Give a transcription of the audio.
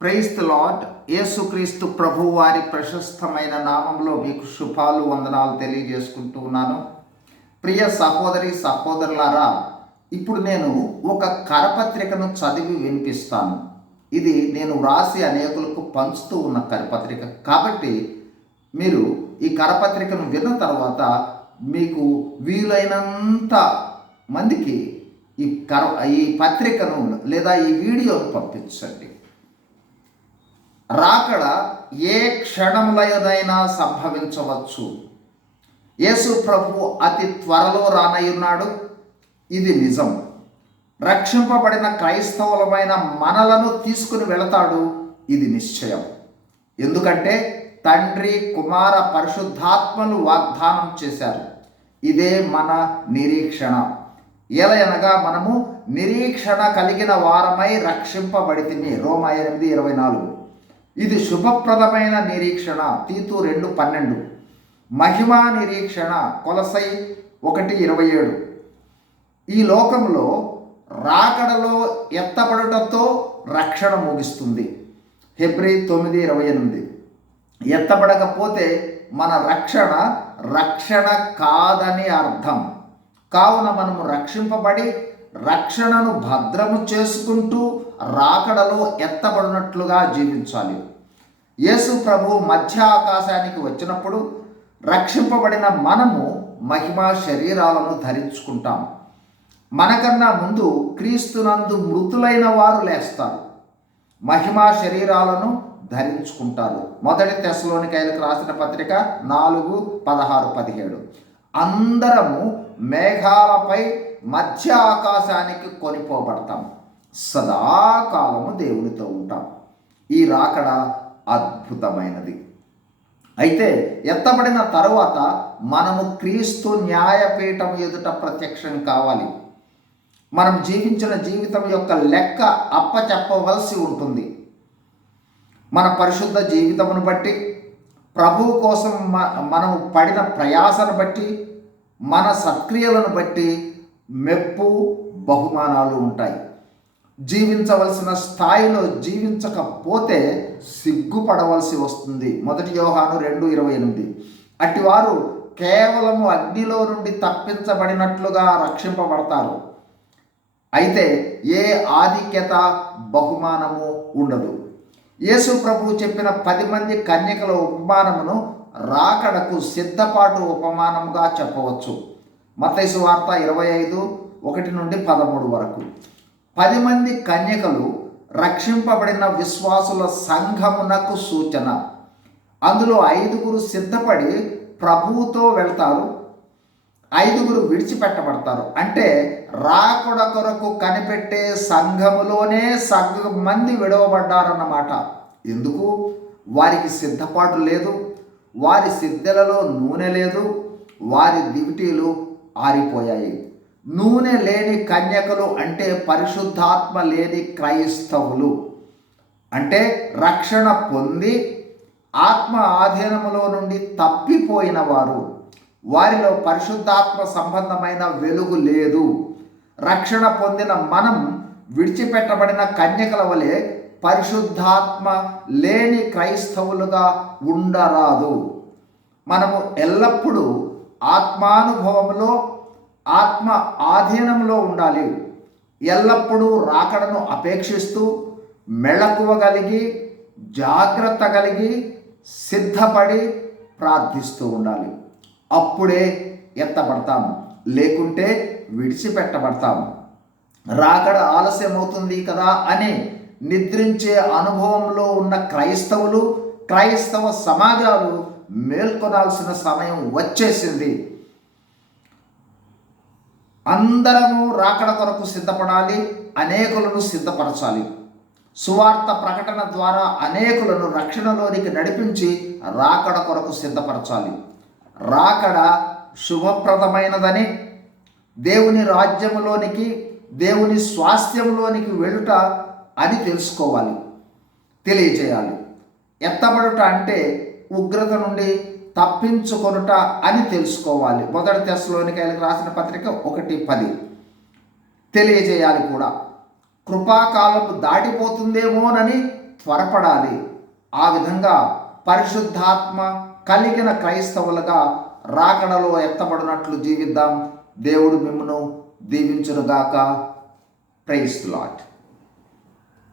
ప్రైస్త్ lord యేసుక్రీస్తు ప్రభు వారి ప్రశస్తమైన నామంలో మీకు శుభాలు వందనాలు తెలియజేసుకుంటూ ఉన్నాను. ప్రియ సహోదరి సహోదరులారా ఇప్పుడు నేను ఒక కరపత్రికను చదివి వినిపిస్తాను. ఇది నేను వ్రాసి అనేకులకు పంచుతూ ఉన్న కరపత్రిక. కాబట్టి మీరు ఈ కరపత్రికను విన్న తర్వాత మీకు వీలైనంత మందికి ఈ కర ఈ పత్రికను లేదా ఈ వీడియోను పంపించండి. రాకడ ఏ క్షణంలోనైనా సంభవించవచ్చు. యేసు ప్రభు అతి త్వరలో రానయ్యున్నాడు ఇది నిజం. రక్షింపబడిన క్రైస్తవులమైన మనలను తీసుకుని వెళతాడు. ఇది నిశ్చయం. ఎందుకంటే తండ్రి కుమార పరిశుద్ధాత్మను వాగ్దానం చేశారు. ఇదే మన నిరీక్షణ. ఎలయనగా మనము నిరీక్షణ కలిగిన వారమై రక్షింపబడితిని రోమ ఎనిమిది ఇరవై నాలుగు. ఇది శుభప్రదమైన నిరీక్షణ. తీతు రెండు పన్నెండు. మహిమా నిరీక్షణ కొలసై ఒకటి ఇరవై ఏడు. ఈ లోకంలో రాకడలో ఎత్తబడుటతో రక్షణ ముగిస్తుంది. హెబ్రి తొమ్మిది ఇరవై ఎనిమిది. ఎత్తబడకపోతే మన రక్షణ రక్షణ కాదని అర్థం. కావున మనము రక్షింపబడి రక్షణను భద్రము చేసుకుంటూ రాకడలో ఎత్తబడినట్లుగా జీవించాలి. యేసు ప్రభు మధ్య ఆకాశానికి వచ్చినప్పుడు రక్షింపబడిన మనము మహిమా శరీరాలను ధరించుకుంటాం. మనకన్నా ముందు క్రీస్తునందు మృతులైన వారు లేస్తారు. మహిమా శరీరాలను ధరించుకుంటారు. మొదటి తెశలోనికైలకు రాసిన పత్రిక నాలుగు పదహారు పదిహేడు. అందరము మేఘాలపై మధ్య ఆకాశానికి కొనిపోబడతాం. సదాకాలము దేవునితో ఉంటాం. ఈ రాకడ అద్భుతమైనది. అయితే ఎత్తబడిన తరువాత మనము క్రీస్తు న్యాయపీఠం ఎదుట ప్రత్యక్షం కావాలి. మనం జీవించిన జీవితం యొక్క లెక్క అప్పచెప్పవలసి ఉంటుంది. మన పరిశుద్ధ జీవితమును బట్టి ప్రభువు కోసం మనం పడిన ప్రయాసను బట్టి మన సక్రియలను బట్టి మెప్పు బహుమానాలు ఉంటాయి. జీవించవలసిన స్థాయిలో జీవించకపోతే సిగ్గుపడవలసి వస్తుంది. మొదటి యోహాను రెండు ఇరవై ఎనిమిది. అటివారు కేవలము అగ్నిలో నుండి తప్పించబడినట్లుగా రక్షింపబడతారు. అయితే ఏ ఆధిక్యత బహుమానము ఉండదు. యేసు ప్రభువు చెప్పిన పది మంది కన్యకల ఉపమానమును రాకడకు సిద్ధపాటు ఉపమానముగా చెప్పవచ్చు. మతైసు వార్త ఇరవై ఐదు ఒకటి నుండి పదమూడు వరకు. పది మంది కన్యకలు రక్షింపబడిన విశ్వాసుల సంఘమునకు సూచన. అందులో ఐదుగురు సిద్ధపడి ప్రభువుతో వెళ్తారు. ఐదుగురు విడిచిపెట్టబడతారు. అంటే రాకుడ కొరకు కనిపెట్టే సంఘములోనే సగం మంది విడవబడ్డారన్నమాట. ఎందుకు? వారికి సిద్ధపాటు లేదు. వారి సిద్ధలలో నూనె లేదు. వారి దివిటీలు ఆరిపోయాయి. నూనె లేని కన్యకలు అంటే పరిశుద్ధాత్మ లేని క్రైస్తవులు. అంటే రక్షణ పొంది ఆత్మ ఆధీనములో నుండి తప్పిపోయిన వారు. వారిలో పరిశుద్ధాత్మ సంబంధమైన వెలుగు లేదు. రక్షణ పొందిన మనం విడిచిపెట్టబడిన కన్యకల వలె పరిశుద్ధాత్మ లేని క్రైస్తవులుగా ఉండరాదు. మనము ఎల్లప్పుడూ ఆత్మానుభవంలో ఆత్మ ఆధీనంలో ఉండాలి. ఎల్లప్పుడూ రాకడను అపేక్షిస్తూ మెళకువ కలిగి జాగ్రత్త కలిగి సిద్ధపడి ప్రార్థిస్తూ ఉండాలి. అప్పుడే ఎత్తబడతాము లేకుంటే విడిచిపెట్టబడతాము రాకడ ఆలస్యం అవుతుంది కదా అని నిద్రించే అనుభవంలో ఉన్న క్రైస్తవులు క్రైస్తవ సమాజాలు మేల్కొనాల్సిన సమయం వచ్చేసింది. అందరము రాకడ కొరకు సిద్ధపడాలి అనేకులను సిద్ధపరచాలి. సువార్త ప్రకటన ద్వారా అనేకులను రక్షణలోనికి నడిపించి రాకడ కొరకు సిద్ధపరచాలి. రాకడ శుభప్రదమైనదని దేవుని రాజ్యములోనికి దేవుని స్వాస్థ్యంలోనికి వెళ్ళుట అని తెలుసుకోవాలి తెలియచేయాలి ఎత్తబడుట అంటే ఉగ్రత నుండి తప్పించుకొనుట అని తెలుసుకోవాలి. మొదటి తెశలోనికాయలకు రాసిన పత్రిక ఒకటి పది. తెలియజేయాలి కూడా. కృపాకాలము దాటిపోతుందేమోనని త్వరపడాలి. ఆ విధంగా పరిశుద్ధాత్మ కలిగిన క్రైస్తవులుగా రాకడలో ఎత్తబడినట్లు జీవిద్దాం. దేవుడు మిమ్మను దీవించునుగాక. Price lot